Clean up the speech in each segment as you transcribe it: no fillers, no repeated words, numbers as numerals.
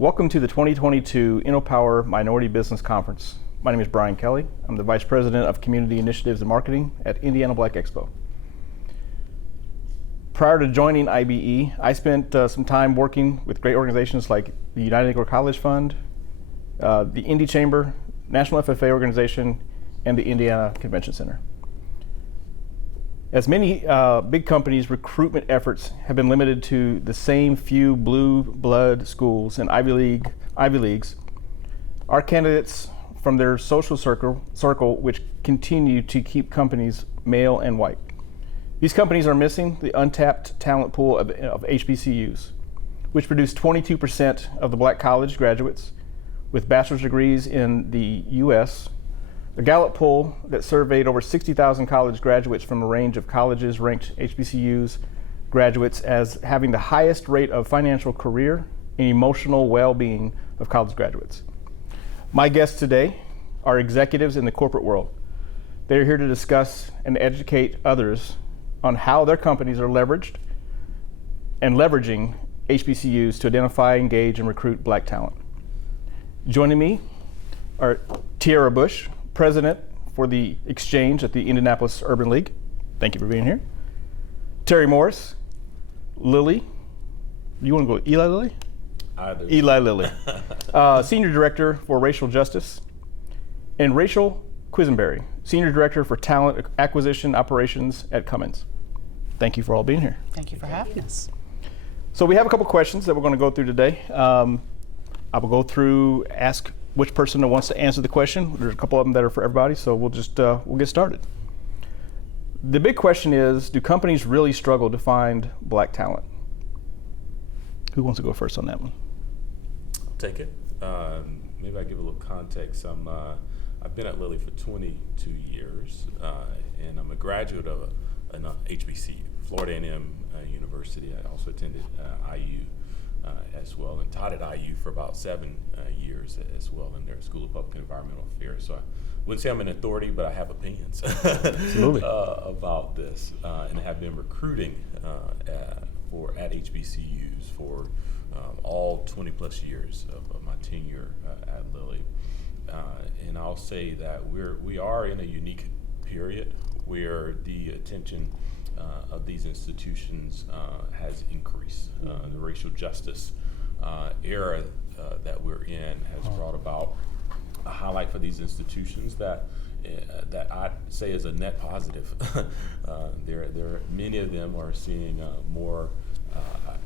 Welcome to the 2022 InnoPower Minority Business Conference. My name is Brian Kelly. I'm the Vice President of Community Initiatives and Marketing at Indiana Black Expo. Prior to joining IBE, I spent some time working with great organizations like the United Negro College Fund, the Indy Chamber, National FFA Organization, and the Indiana Convention Center. As many big companies, recruitment efforts have been limited to the same few blue blood schools and Ivy Leagues. Our candidates from their social circle, which continue to keep companies male and white. These companies are missing the untapped talent pool of HBCUs, which produce 22% of the black college graduates with bachelor's degrees in the U.S. A Gallup Poll that surveyed over 60,000 college graduates from a range of colleges ranked HBCUs graduates as having the highest rate of financial career and emotional well-being of college graduates. My guests today are executives in the corporate world. They are here to discuss and educate others on how their companies are leveraging HBCUs to identify, engage, and recruit black talent. Joining me are Tiara Bush, President for the Exchange at the Indianapolis Urban League. Thank you for being here. Terry Morris, Lily. You want to go Eli Lilly? Either. Eli Lilly. Senior Director for Racial Justice. And Rachel Quisenberry, Senior Director for Talent Acquisition Operations at Cummins. Thank you for all being here. Thank you for having us. So we have a couple questions that we're going to go through today. I will go through, ask which person that wants to answer the question. There's a couple of them that are for everybody, so we'll get started. The big question is, do companies really struggle to find black talent? Who wants to go first on that one? I'll take it. Maybe I give a little context. I've been at Lilly for 22 years, and I'm a graduate of an HBCU, Florida A&M University. I also attended IU as well, and taught at IU for about 7 years as well in their School of Public and Environmental Affairs. So I wouldn't say I'm an authority, but I have opinions about this, and have been recruiting at HBCUs for all 20 plus years of my tenure at Lilly. And I'll say that we are in a unique period where the attention of these institutions has increased. The racial justice era that we're in has brought about a highlight for these institutions that I'd say is a net positive. Many of them are seeing more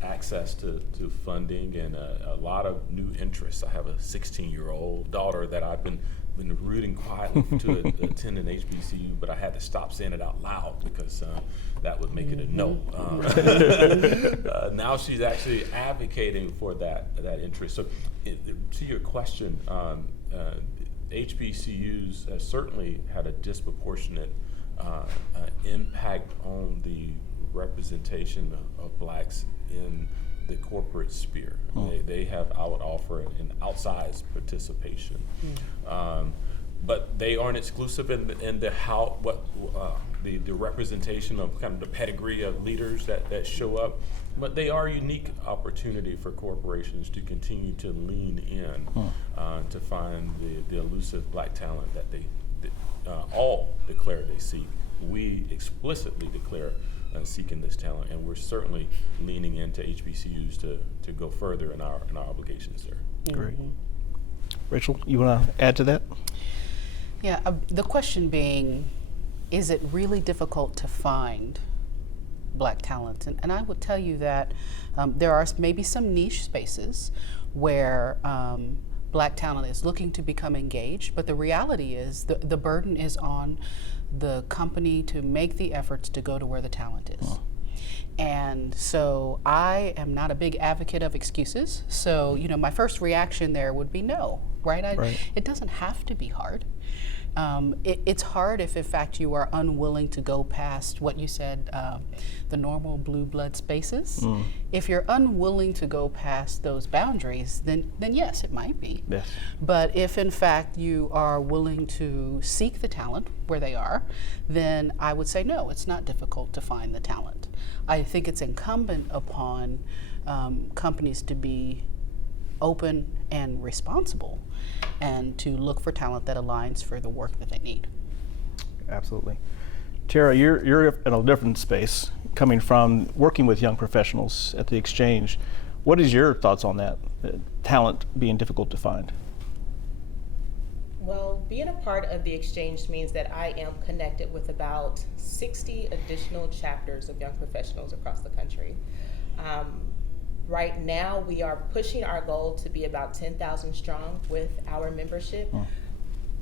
access to funding and a lot of new interests. I have a 16-year-old daughter that I've been rooting quietly to attend an HBCU, but I had to stop saying it out loud because that would make it a no. Now she's actually advocating for that interest. So to your question, HBCUs have certainly had a disproportionate impact on the representation of blacks in the corporate sphere. They have, I would offer, an outsized participation. But they aren't exclusive in the representation of kind of the pedigree of leaders that show up. But they are a unique opportunity for corporations to continue to lean in to find the elusive black talent that they all declare they seek. We explicitly declare seeking this talent, and we're certainly leaning into HBCUs to go further in our obligations there. Great. Rachel, you want to add to that? Yeah, the question being, is it really difficult to find black talent? And I would tell you that there are maybe some niche spaces where black talent is looking to become engaged, but the reality is the burden is on the company to make the efforts to go to where the talent is. And so I am not a big advocate of excuses. So, my first reaction there would be no, right? It doesn't have to be hard. It's hard if, in fact, you are unwilling to go past what you said, the normal blue blood spaces. If you're unwilling to go past those boundaries, then yes, it might be. Yes. But if, in fact, you are willing to seek the talent where they are, then I would say no, it's not difficult to find the talent. I think it's incumbent upon companies to be open and responsible, and to look for talent that aligns for the work that they need. Absolutely. Tara, you're in a different space, coming from working with young professionals at the exchange. What is your thoughts on that, talent being difficult to find? Well, being a part of the exchange means that I am connected with about 60 additional chapters of young professionals across the country. Right now, we are pushing our goal to be about 10,000 strong with our membership.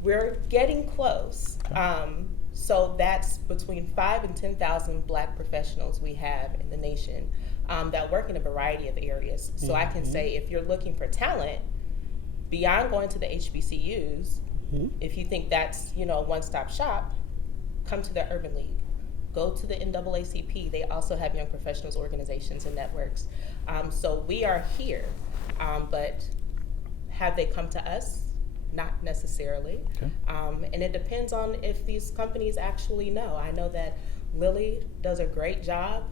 We're getting close. Okay. So that's between 5,000 and 10,000 Black professionals we have in the nation that work in a variety of areas. So I can say, if you're looking for talent, beyond going to the HBCUs, if you think that's, a one-stop shop, come to the Urban League. Go to the NAACP. They also have young professionals organizations and networks. So we are here, but have they come to us? Not necessarily. Okay. And it depends on if these companies actually know. I know that Lily does a great job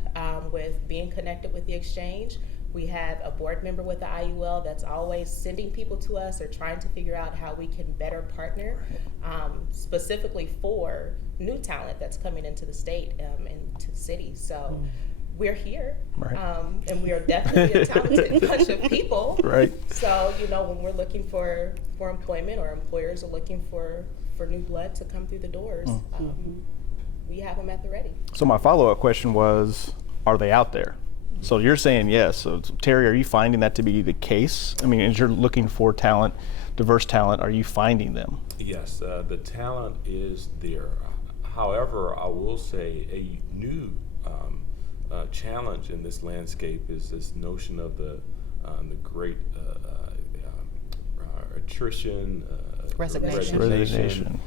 with being connected with the exchange. We have a board member with the IUL that's always sending people to us or trying to figure out how we can better partner, specifically for new talent that's coming into the state and to the city. So we're here, Right. and we are definitely a talented bunch of people. Right. So, when we're looking for employment, or employers are looking for new blood to come through the doors, we have them at the ready. So my follow-up question was, are they out there? So you're saying yes. So Terry, are you finding that to be the case? I mean, as you're looking for talent, diverse talent, are you finding them? Yes, the talent is there. However, I will say a new challenge in this landscape is this notion of the great attrition, Resignation.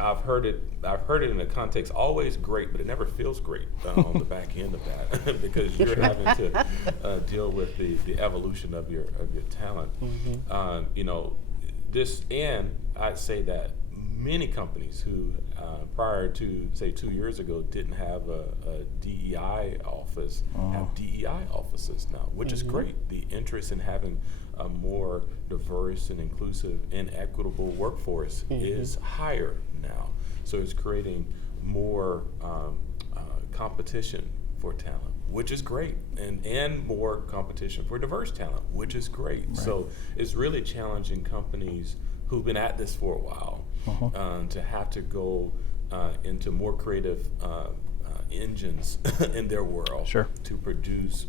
I've heard it in a context always great, but it never feels great on the back end of that because you're having to deal with the evolution of your talent. I'd say that many companies who prior to say 2 years ago didn't have a DEI office have DEI offices now, which is great. The interest in having a more diverse and inclusive and equitable workforce is higher now. So it's creating more competition for talent, which is great, and more competition for diverse talent, which is great. Right. So it's really challenging companies who've been at this for a while to have to go into more creative engines in their world to produce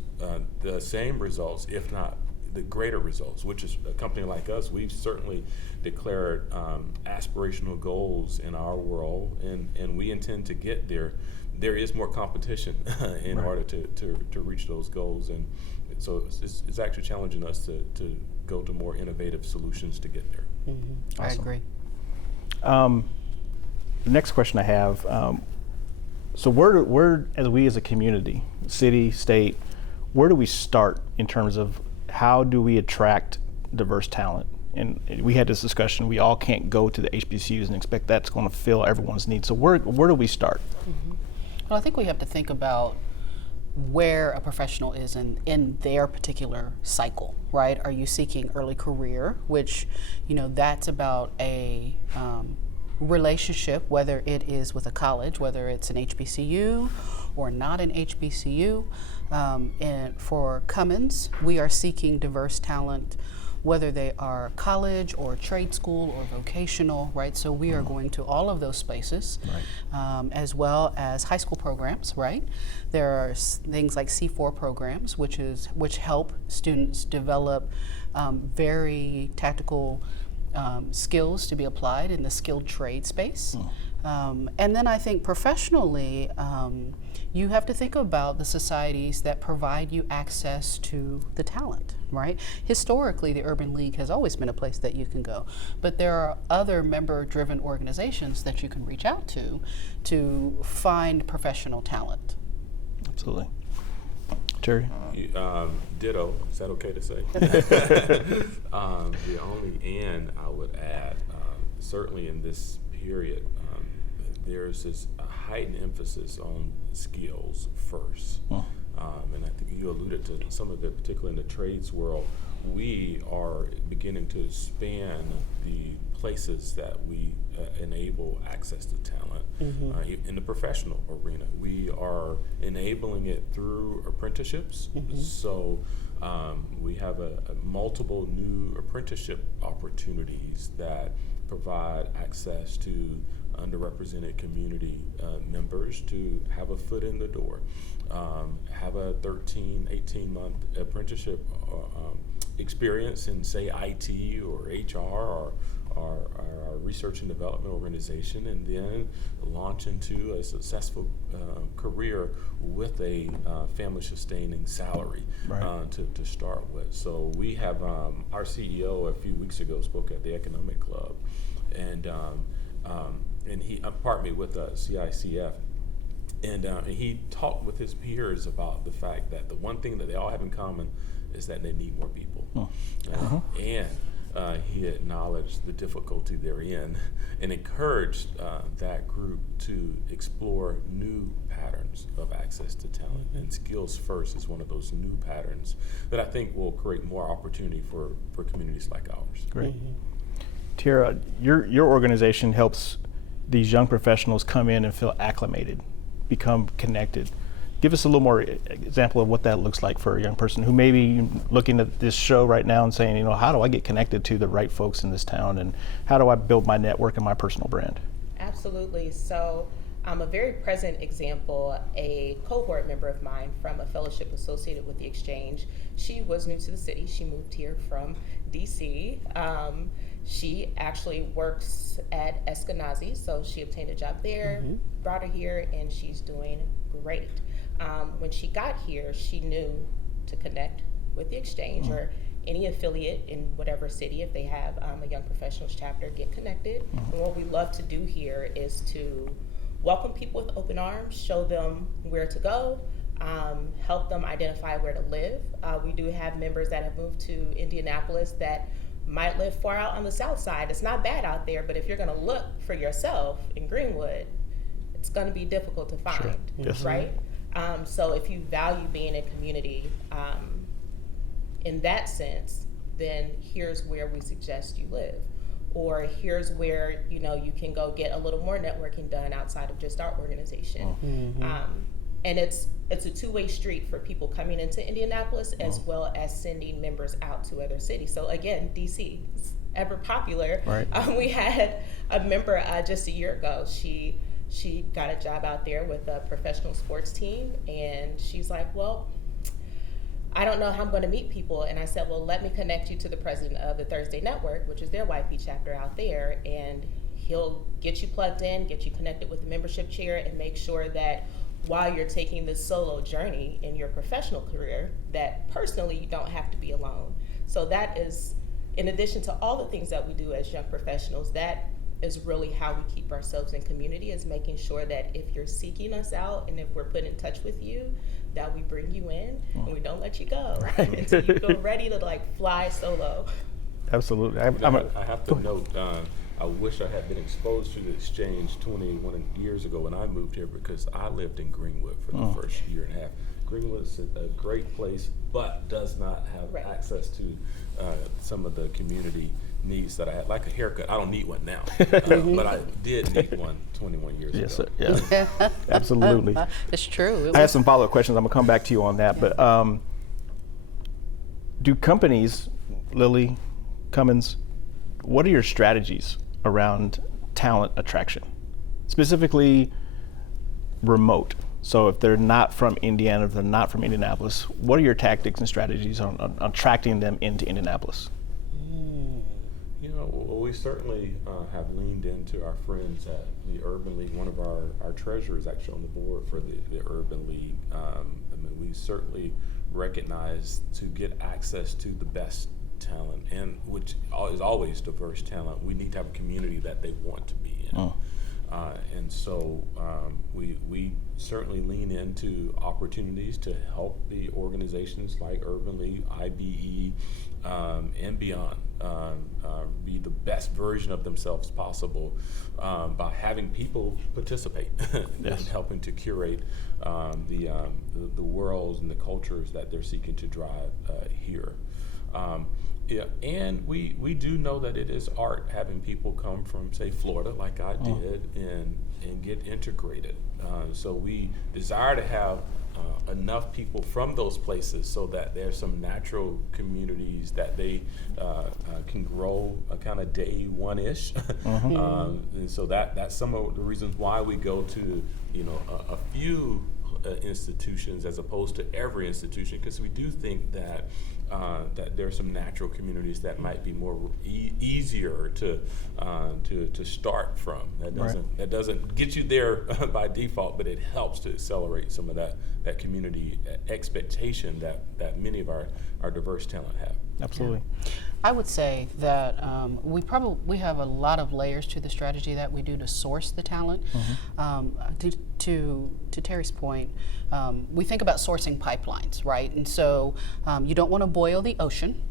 the same results, if not the greater results, which is a company like us. We've certainly declared aspirational goals in our world, and we intend to get there. There is more competition in order to reach those goals, and so it's actually challenging us to go to more innovative solutions to get there. Awesome. I agree. The next question I have, so where as we as a community, city, state, where do we start in terms of how do we attract diverse talent? And we had this discussion, we all can't go to the HBCUs and expect that's going to fill everyone's needs. So where do we start? Well, I think we have to think about where a professional is in their particular cycle, right? Are you seeking early career, which, that's about a relationship, whether it is with a college, whether it's an HBCU or not an HBCU. And for Cummins, we are seeking diverse talent, whether they are college or trade school or vocational, right? So we are going to all of those spaces, as well as high school programs, right? There are things like C4 programs, which help students develop very tactical skills to be applied in the skilled trade space. And then I think professionally, you have to think about the societies that provide you access to the talent, right? Historically, the Urban League has always been a place that you can go, but there are other member-driven organizations that you can reach out to find professional talent. Absolutely. Terry? Ditto, is that okay to say? The only and I would add, certainly in this period, there's this heightened emphasis on skills first. And I think you alluded to some of it, particularly in the trades world, we are beginning to expand the places that we enable access to talent in the professional arena. We are enabling it through apprenticeships. So we have a multiple new apprenticeship opportunities that provide access to underrepresented community members to have a foot in the door, have a 13, 18-month apprenticeship experience in, say, IT or HR or our research and development organization, and then launch into a successful career with a family-sustaining salary to start with. So we have our CEO a few weeks ago spoke at the Economic Club, and he, pardon me, with CICF, and he talked with his peers about the fact that the one thing that they all have in common is that they need more people. And he acknowledged the difficulty they're in and encouraged that group to explore new patterns of access to talent. And Skills First is one of those new patterns that I think will create more opportunity for communities like ours. Great. Tara, your organization helps these young professionals come in and feel acclimated, become connected. Give us a little more example of what that looks like for a young person who may be looking at this show right now and saying, how do I get connected to the right folks in this town, and how do I build my network and my personal brand? Absolutely. So a very present example, a cohort member of mine from a fellowship associated with the exchange, she was new to the city. She moved here from DC. She actually works at Eskenazi, so she obtained a job there, brought her here, and she's doing great. When she got here, she knew to connect with the exchange or any affiliate in whatever city. If they have a young professionals chapter, get connected. And what we love to do here is to welcome people with open arms, show them where to go, help them identify where to live. We do have members that have moved to Indianapolis that might live far out on the south side. It's not bad out there, but if you're going to look for yourself in Greenwood, it's going to be difficult to find, right? So if you value being in community in that sense, then here's where we suggest you live. Or here's where you can go get a little more networking done outside of just our organization. And it's a two-way street for people coming into Indianapolis as well as sending members out to other cities. So again, DC is ever popular. Right. We had a member just a year ago. She got a job out there with a professional sports team, and she's like, well, I don't know how I'm going to meet people. And I said, well, let me connect you to the president of the Thursday Network, which is their YP chapter out there, and he'll get you plugged in, get you connected with the membership chair, and make sure that while you're taking this solo journey in your professional career, that personally you don't have to be alone. So that is, in addition to all the things that we do as young professionals, that is really how we keep ourselves in community, is making sure that if you're seeking us out and if we're put in touch with you, that we bring you in and we don't let you go until you feel ready to fly solo. Absolutely. I have to note, I wish I had been exposed to the exchange 21 years ago when I moved here, because I lived in Greenwood for the first year and a half. Greenwood is a great place, but does not have access to some of the community needs that I had, like a haircut. I don't need one now, but I did need one 21 years ago. Yes, sir. Yeah. Absolutely. It's true. I have some follow-up questions. I'm going to come back to you on that. But do companies, Lily, Cummins, what are your strategies around talent attraction? Specifically remote. So if they're not from Indiana, if they're not from Indianapolis, what are your tactics and strategies on attracting them into Indianapolis? Well, we certainly have leaned into our friends at the Urban League. One of our treasurers actually on the board for the Urban League. We certainly recognize to get access to the best talent, and which is always diverse talent, we need to have a community that they want to be in. And so we certainly lean into opportunities to help the organizations like Urban League, IBE, and beyond be the best version of themselves possible by having people participate in helping to curate the worlds and the cultures that they're seeking to drive here. Yeah, and we do know that it is art having people come from, say, Florida, like I did, and get integrated. So we desire to have enough people from those places so that there's some natural communities that they can grow kind of day one-ish. And so that's some of the reasons why we go to, you know, a few institutions as opposed to every institution, because we do think that that there are some natural communities that might be more easier to start from. That doesn't get you there by default, but it helps to accelerate some of that community expectation that many of our diverse talent have. Absolutely. I would say that we have a lot of layers to the strategy that we do to source the talent. To Terry's point, we think about sourcing pipelines, right? And so you don't want to boil the ocean.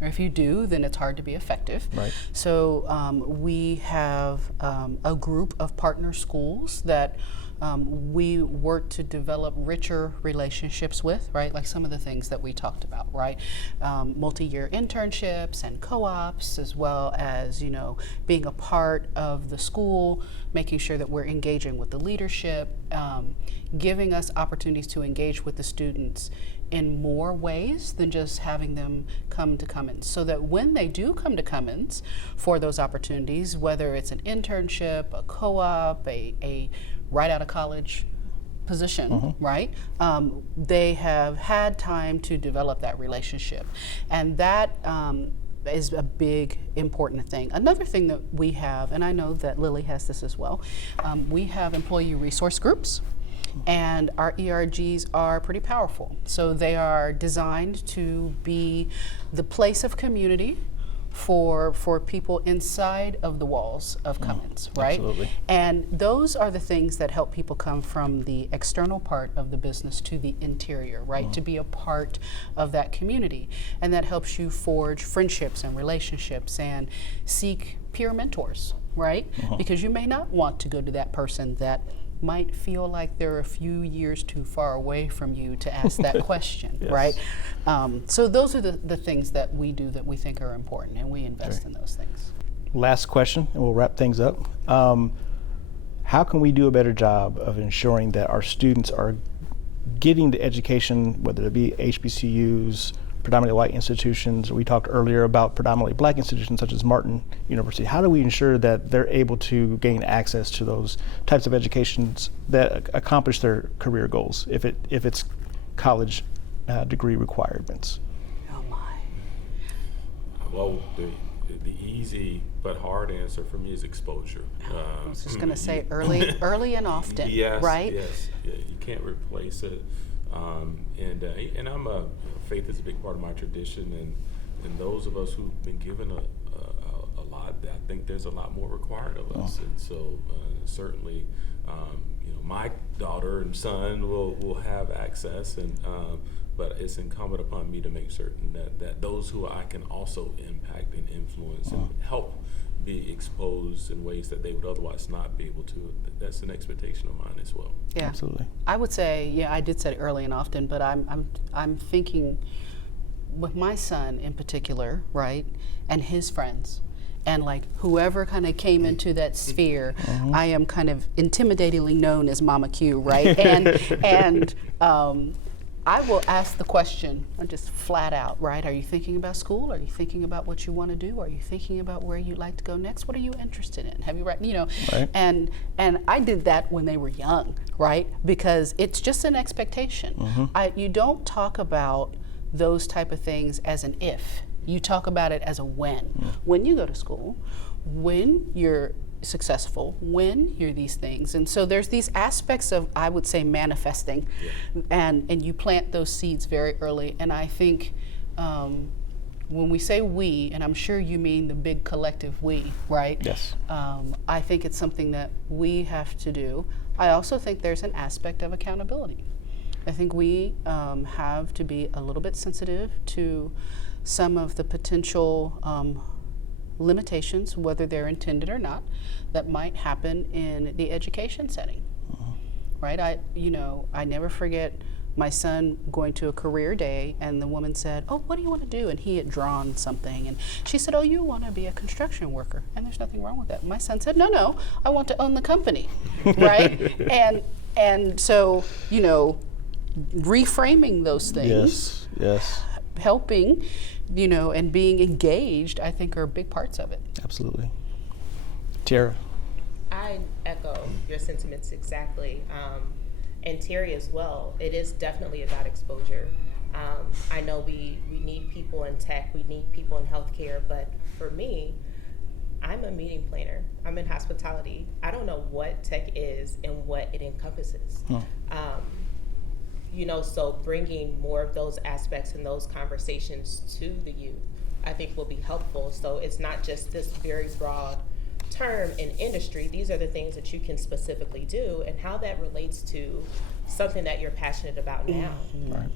Or if you do, then it's hard to be effective. Right. So we have a group of partner schools that we work to develop richer relationships with, right? Like some of the things that we talked about, right? Multi-year internships and co-ops, as well as, you know, being a part of the school, making sure that we're engaging with the leadership, giving us opportunities to engage with the students in more ways than just having them come to Cummins, so that when they do come to Cummins for those opportunities, whether it's an internship, a co-op, a right out of college position, right? They have had time to develop that relationship. And that is a big, important thing. Another thing that we have, and I know that Lily has this as well, we have employee resource groups. And our ERGs are pretty powerful. So they are designed to be the place of community for people inside of the walls of Cummins, right? Absolutely. And those are the things that help people come from the external part of the business to the interior, right? To be a part of that community. And that helps you forge friendships and relationships and seek peer mentors, right? Because you may not want to go to that person that might feel like they're a few years too far away from you to ask that question, right? So those are the things that we do that we think are important, and we invest in those things. Last question, and we'll wrap things up. How can we do a better job of ensuring that our students are getting the education, whether it be HBCUs, predominantly white institutions? We talked earlier about predominantly black institutions such as Martin University. How do we ensure that they're able to gain access to those types of educations that accomplish their career goals, if it's college degree requirements? Oh my. Well, the easy but hard answer for me is exposure. I was just going to say early and often, yes, right? Yes, yeah, you can't replace it. And I'm faith is a big part of my tradition, and those of us who've been given a lot, I think there's a lot more required of us, and so certainly, you know, my daughter and son will have access, and but it's incumbent upon me to make certain that those who I can also impact and influence and help be exposed in ways that they would otherwise not be able to. That's an expectation of mine as well. Yeah, absolutely. I would say, yeah, I did say early and often, but I'm thinking with my son in particular, right, and his friends, and like whoever kind of came into that sphere, I am kind of intimidatingly known as Mama Q, right, and I will ask the question, just flat out, right? Are you thinking about school? Are you thinking about what you want to do? Are you thinking about where you'd like to go next? What are you interested in? Have you read, you know? Right. And I did that when they were young, right? Because it's just an expectation. You don't talk about those type of things as an if. You talk about it as a when. When you go to school, when you're successful, when you're these things. And so there's these aspects of, I would say, manifesting, and you plant those seeds very early. And I think when we say we, and I'm sure you mean the big collective we, right? Yes. I think it's something that we have to do. I also think there's an aspect of accountability. I think we have to be a little bit sensitive to some of the potential limitations, whether they're intended or not, that might happen in the education setting. Right? I never forget my son going to a career day, and the woman said, "Oh, what do you want to do?" And he had drawn something, and she said, "Oh, you want to be a construction worker?" And there's nothing wrong with that. My son said, "No, I want to own the company," right? And so, you know, reframing those things, Yes. helping, you know, and being engaged, I think are big parts of it. Absolutely. Tiara. I echo your sentiments exactly. And Terry as well. It is definitely about exposure. I know we need people in tech, we need people in healthcare, but for me, I'm a meeting planner. I'm in hospitality. I don't know what tech is and what it encompasses. You know, so bringing more of those aspects and those conversations to the youth, I think will be helpful. So it's not just this very broad term in industry. These are the things that you can specifically do and how that relates to something that you're passionate about now. Right.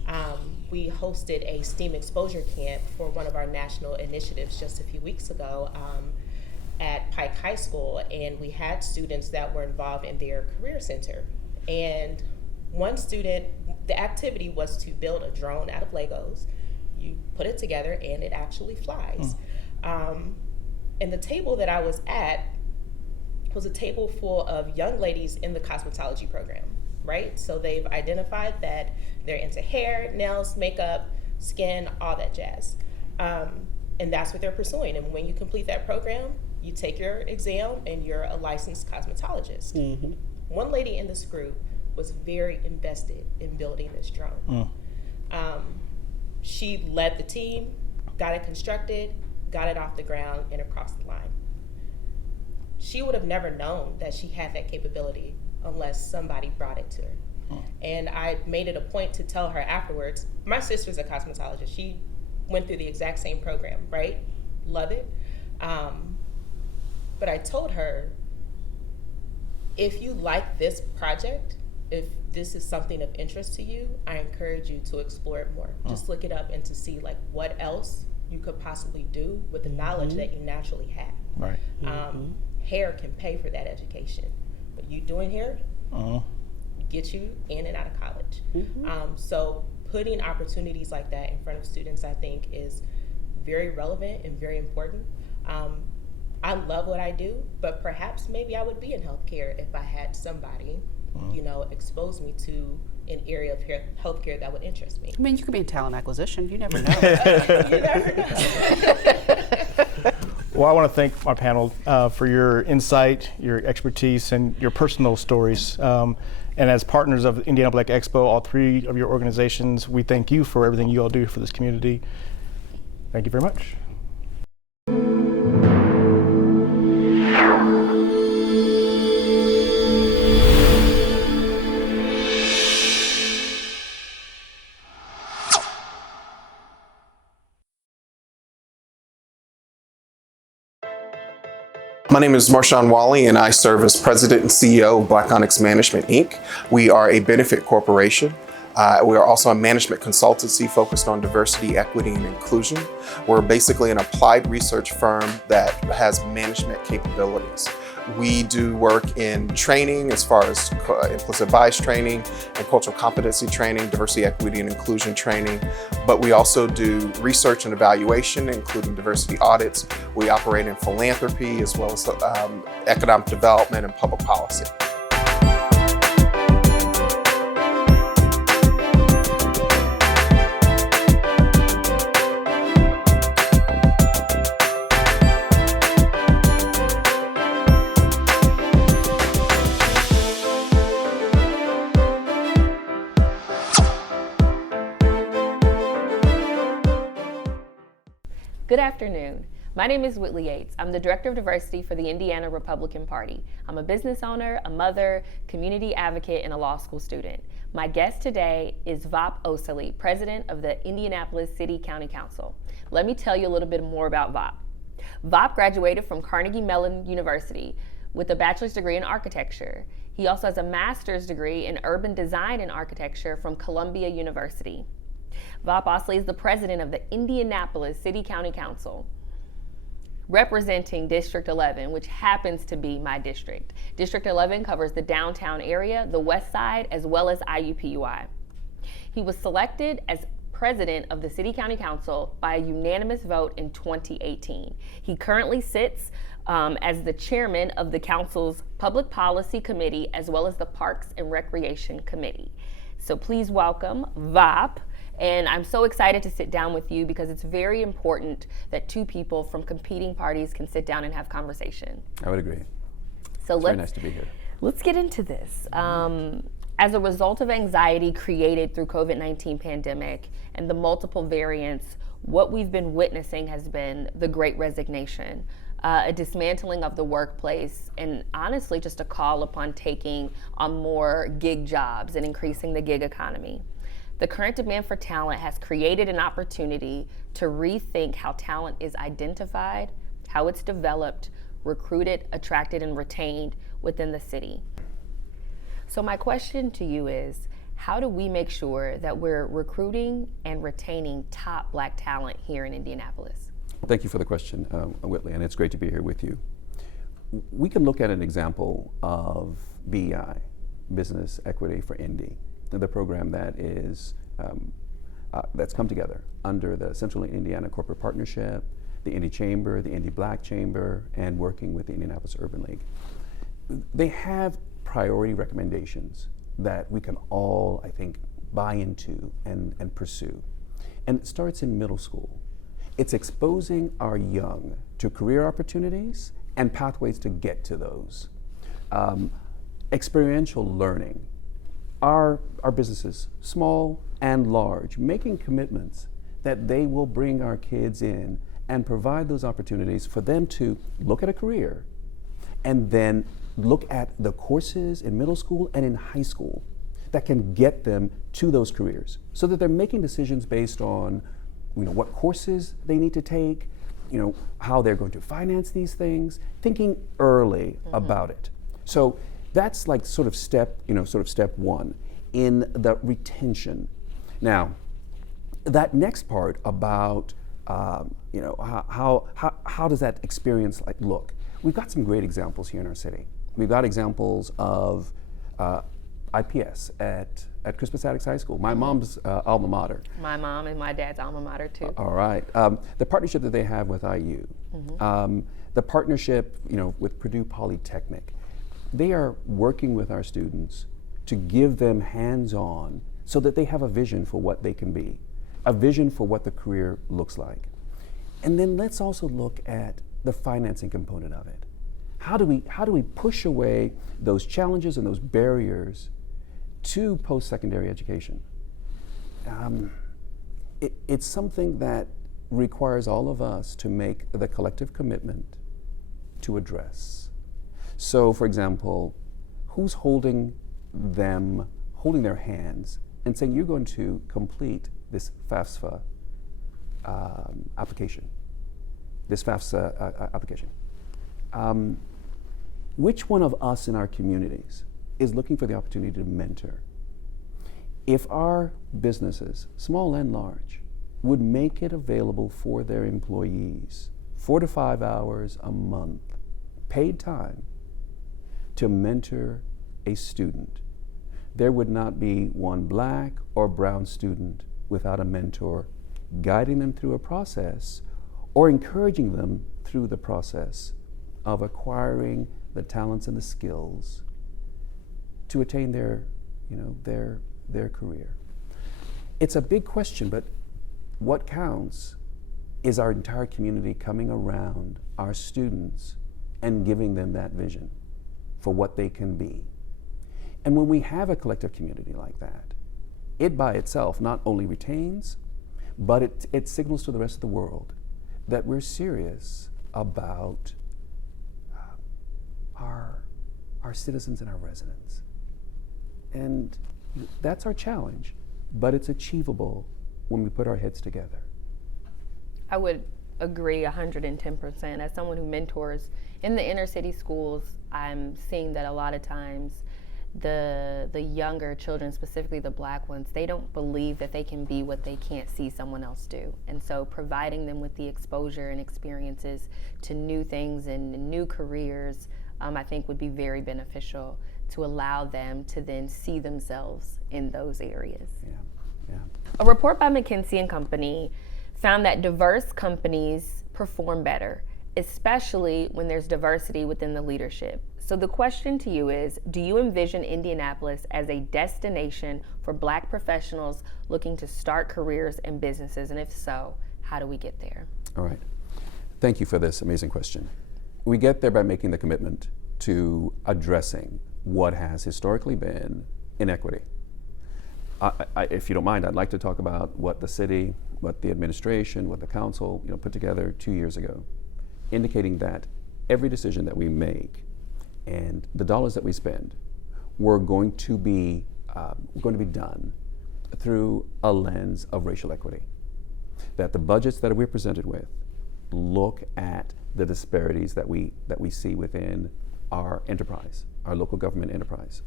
We hosted a STEAM exposure camp for one of our national initiatives just a few weeks ago at Pike High School, and we had students that were involved in their career center. And one student, the activity was to build a drone out of Legos. You put it together and it actually flies. And the table that I was at was a table full of young ladies in the cosmetology program, right? So they've identified that they're into hair, nails, makeup, skin, all that jazz. And that's what they're pursuing. And when you complete that program, you take your exam and you're a licensed cosmetologist. One lady in this group was very invested in building this drone. She led the team, got it constructed, got it off the ground and across the line. She would have never known that she had that capability unless somebody brought it to her. And I made it a point to tell her afterwards, my sister's a cosmetologist. She went through the exact same program, right? Love it. But I told her, if you like this project, if this is something of interest to you, I encourage you to explore it more. Just look it up and to see like what else you could possibly do with the knowledge that you naturally have. Right. Hair can pay for that education, but you doing hair get you in and out of college. So putting opportunities like that in front of students, I think, is very relevant and very important. I love what I do, but perhaps maybe I would be in healthcare if I had somebody, you know, expose me to an area of healthcare that would interest me. I mean, you could be in talent acquisition. You never know. You never know. Well, I want to thank my panel for your insight, your expertise, and your personal stories. And as partners of Indiana Black Expo, all three of your organizations, we thank you for everything you all do for this community. Thank you very much. My name is Marshawn Wally, and I serve as President and CEO of Black Onyx Management, Inc. We are a benefit corporation. We are also a management consultancy focused on diversity, equity, and inclusion. We're basically an applied research firm that has management capabilities. We do work in training as far as implicit bias training and cultural competency training, diversity, equity, and inclusion training. But we also do research and evaluation, including diversity audits. We operate in philanthropy as well as economic development and public policy. Good afternoon. My name is Whitley Yates. I'm the Director of Diversity for the Indiana Republican Party. I'm a business owner, a mother, community advocate, and a law school student. My guest today is Vop Osili, President of the Indianapolis City County Council. Let me tell you a little bit more about Vop. Vop graduated from Carnegie Mellon University with a bachelor's degree in architecture. He also has a master's degree in urban design and architecture from Columbia University. Vop Osili is the president of the Indianapolis City County Council, representing District 11, which happens to be my district. District 11 covers the downtown area, the west side, as well as IUPUI. He was selected as president of the City County Council by a unanimous vote in 2018. He currently sits as the chairman of the council's Public Policy Committee as well as the Parks and Recreation Committee. So please welcome Vop. And I'm so excited to sit down with you because it's very important that two people from competing parties can sit down and have conversation. I would agree. So It's very nice to be here. Let's get into this. As a result of anxiety created through COVID-19 pandemic and the multiple variants, what we've been witnessing has been the Great Resignation, a dismantling of the workplace, and honestly just a call upon taking on more gig jobs and increasing the gig economy. The current demand for talent has created an opportunity to rethink how talent is identified, how it's developed, recruited, attracted, and retained within the city. So my question to you is, how do we make sure that we're recruiting and retaining top Black talent here in Indianapolis? Thank you for the question, Whitley, and it's great to be here with you. We can look at an example of BEI, Business Equity for Indy, the program that is that's come together under the Central Indiana Corporate Partnership, the Indy Chamber, the Indy Black Chamber, and working with the Indianapolis Urban League. They have priority recommendations that we can all, I think, buy into and pursue. And it starts in middle school. It's exposing our young to career opportunities and pathways to get to those. Experiential learning. Our businesses, small and large, making commitments that they will bring our kids in and provide those opportunities for them to look at a career and then look at the courses in middle school and in high school that can get them to those careers so that they're making decisions based on what courses they need to take, how they're going to finance these things, thinking early about it. So that's like sort of step one in the retention. Now, that next part about how does that experience look? We've got some great examples here in our city. We've got examples of IPS at Crispus Attucks High School, my mom's alma mater. My mom and my dad's alma mater too. All right. The partnership that they have with IU, the partnership with Purdue Polytechnic, they are working with our students to give them hands-on so that they have a vision for what they can be, a vision for what the career looks like. And then let's also look at the financing component of it. How do we push away those challenges and those barriers to post-secondary education? It's something that requires all of us to make the collective commitment to address. So, for example, who's holding their hands and saying, you're going to complete this FAFSA application, which one of us in our communities is looking for the opportunity to mentor? If our businesses, small and large, would make it available for their employees 4 to 5 hours a month, paid time, to mentor a student, there would not be one Black or brown student without a mentor guiding them through a process or encouraging them through the process of acquiring the talents and the skills to attain their career. It's a big question, but what counts is our entire community coming around our students and giving them that vision for what they can be. And when we have a collective community like that, it by itself not only retains, but it signals to the rest of the world that we're serious about our citizens and our residents. And that's our challenge, but it's achievable when we put our heads together. I would agree 110%. As someone who mentors in the inner city schools, I'm seeing that a lot of times the younger children, specifically the Black ones, they don't believe that they can be what they can't see someone else do. And so providing them with the exposure and experiences to new things and new careers, I think would be very beneficial to allow them to then see themselves in those areas. Yeah. Yeah. A report by McKinsey & Company found that diverse companies perform better, especially when there's diversity within the leadership. So the question to you is, do you envision Indianapolis as a destination for Black professionals looking to start careers and businesses? And if so, how do we get there? All right. Thank you for this amazing question. We get there by making the commitment to addressing what has historically been inequity. If you don't mind, I'd like to talk about what the city, what the administration, what the council, put together 2 years ago, indicating that every decision that we make and the dollars that we spend were going to be done through a lens of racial equity. That the budgets that we're presented with look at the disparities that we see within our enterprise, our local government enterprise.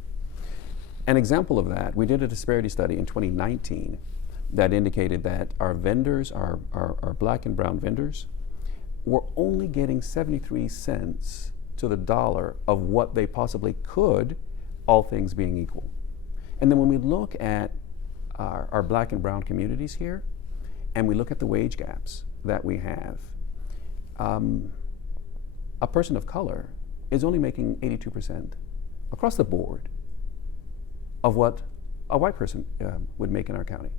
An example of that, we did a disparity study in 2019 that indicated that our vendors, our Black and brown vendors, were only getting 73 cents to the dollar of what they possibly could, all things being equal. And then when we look at our Black and brown communities here, and we look at the wage gaps that we have, a person of color is only making 82% across the board of what a white person would make in our county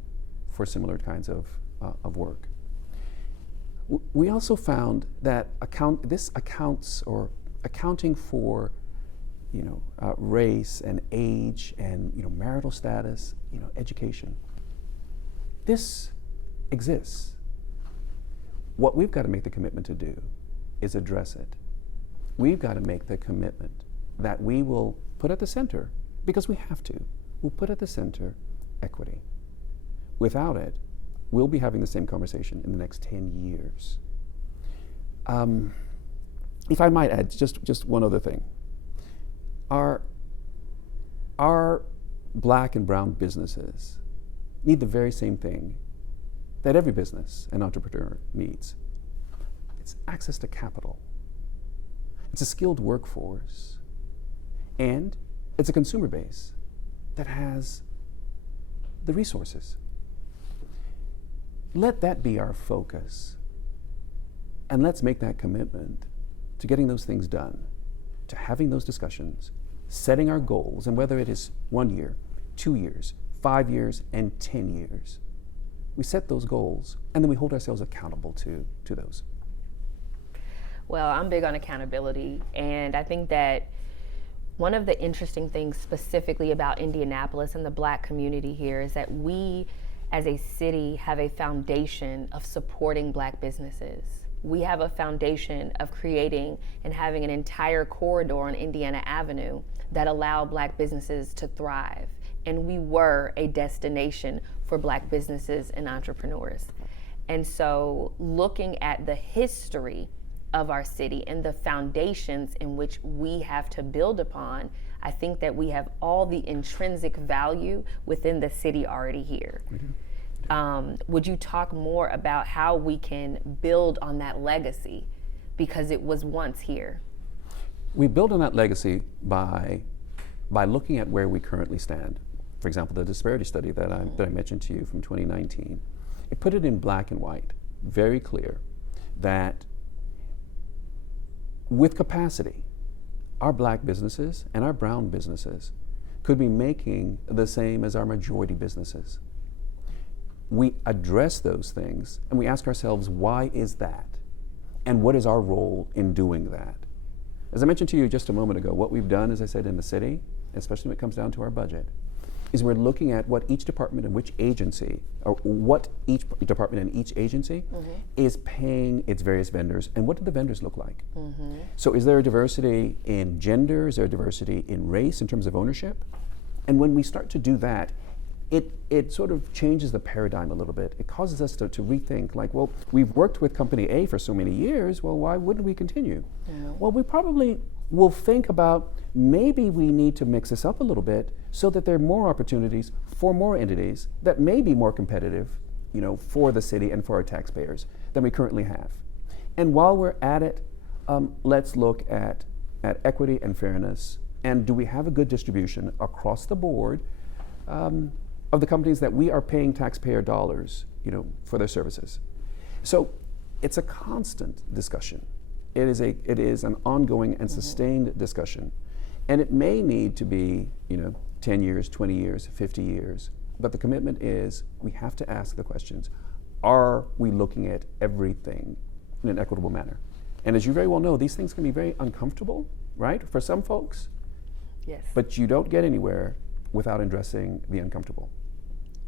for similar kinds of work. We also found that accounting for race and age and marital status, education. This exists. What we've got to make the commitment to do is address it. We've got to make the commitment that we will put at the center, because we have to, we'll put at the center equity. Without it, we'll be having the same conversation in the next 10 years. If I might add just one other thing. Our Black and brown businesses need the very same thing that every business and entrepreneur needs. It's access to capital. It's a skilled workforce. And it's a consumer base that has the resources. Let that be our focus. And let's make that commitment to getting those things done, to having those discussions, setting our goals, and whether it is 1 year, 2 years, 5 years, and 10 years. We set those goals, and then we hold ourselves accountable to those. Well, I'm big on accountability, and I think that one of the interesting things specifically about Indianapolis and the Black community here is that we, as a city, have a foundation of supporting Black businesses. We have a foundation of creating and having an entire corridor on Indiana Avenue that allow Black businesses to thrive. And we were a destination for Black businesses and entrepreneurs. And so looking at the history of our city and the foundations in which we have to build upon, I think that we have all the intrinsic value within the city already here. Would you talk more about how we can build on that legacy, because it was once here? We build on that legacy by looking at where we currently stand. For example, the disparity study that I mentioned to you from 2019, it put it in black and white, very clear, that with capacity, our Black businesses and our brown businesses could be making the same as our majority businesses. We address those things and we ask ourselves, why is that? And what is our role in doing that? As I mentioned to you just a moment ago, what we've done, as I said, in the city, especially when it comes down to our budget, is we're looking at what each department and which agency, or what each department and each agency is paying its various vendors, and what do the vendors look like? So is there a diversity in gender? Is there a diversity in race in terms of ownership? And when we start to do that, it sort of changes the paradigm a little bit. It causes us to rethink, like, well, we've worked with company A for so many years, well, why wouldn't we continue? Well, we probably will think about, maybe we need to mix this up a little bit so that there are more opportunities for more entities that may be more competitive, for the city and for our taxpayers than we currently have. And while we're at it, let's look at equity and fairness, and do we have a good distribution across the board? of the companies that we are paying taxpayer dollars, for their services. So it's a constant discussion. It is an ongoing and sustained discussion. And it may need to be, 10 years, 20 years, 50 years. But the commitment is we have to ask the questions. Are we looking at everything in an equitable manner? And as you very well know, these things can be very uncomfortable, right, for some folks. Yes. But you don't get anywhere without addressing the uncomfortable.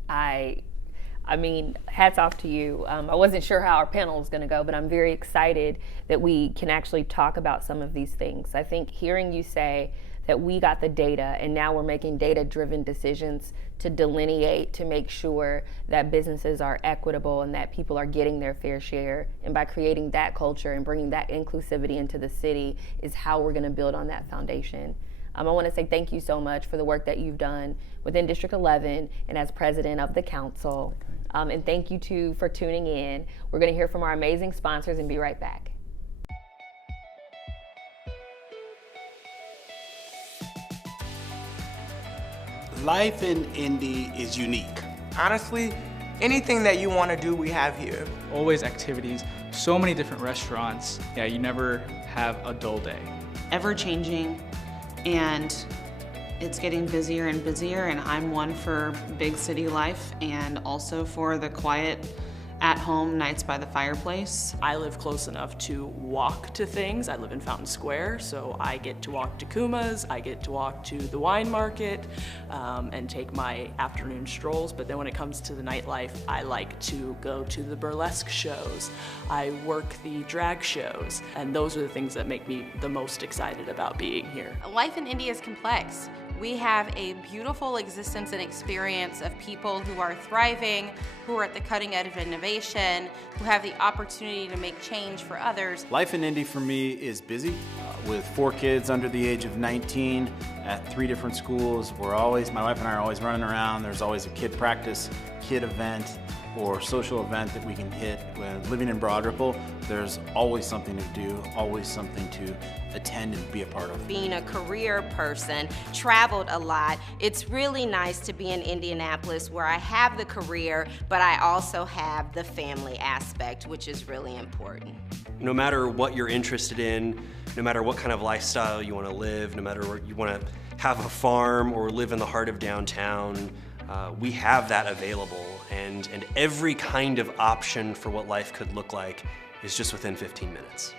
I mean, hats off to you. I wasn't sure how our panel was going to go, but I'm very excited that we can actually talk about some of these things. I think hearing you say that we got the data and now we're making data-driven decisions to delineate, to make sure that businesses are equitable and that people are getting their fair share. And by creating that culture and bringing that inclusivity into the city is how we're going to build on that foundation. I want to say thank you so much for the work that you've done within District 11 and as president of the council. And thank you too for tuning in. We're going to hear from our amazing sponsors and be right back. Life in Indy is unique. Honestly, anything that you want to do, we have here. Always activities, so many different restaurants. Yeah, you never have a dull day. Ever changing, and it's getting busier and busier, and I'm one for big city life and also for the quiet at-home nights by the fireplace. I live close enough to walk to things. I live in Fountain Square, so I get to walk to Kuma's, I get to walk to the wine market, and take my afternoon strolls. But then when it comes to the nightlife, I like to go to the burlesque shows. I work the drag shows, and those are the things that make me the most excited about being here. Life in Indy is complex. We have a beautiful existence and experience of people who are thriving, who are at the cutting edge of innovation, who have the opportunity to make change for others. Life in Indy for me is busy. With 4 kids under the age of 19 at 3 different schools, my wife and I are always running around. There's always a kid practice, kid event, or social event that we can hit. When living in Broad Ripple, there's always something to do, always something to attend and be a part of. Being a career person, traveled a lot, it's really nice to be in Indianapolis where I have the career, but I also have the family aspect, which is really important. No matter what you're interested in, no matter what kind of lifestyle you want to live, no matter where you want to have a farm or live in the heart of downtown, we have that available, and every kind of option for what life could look like is just within 15 minutes.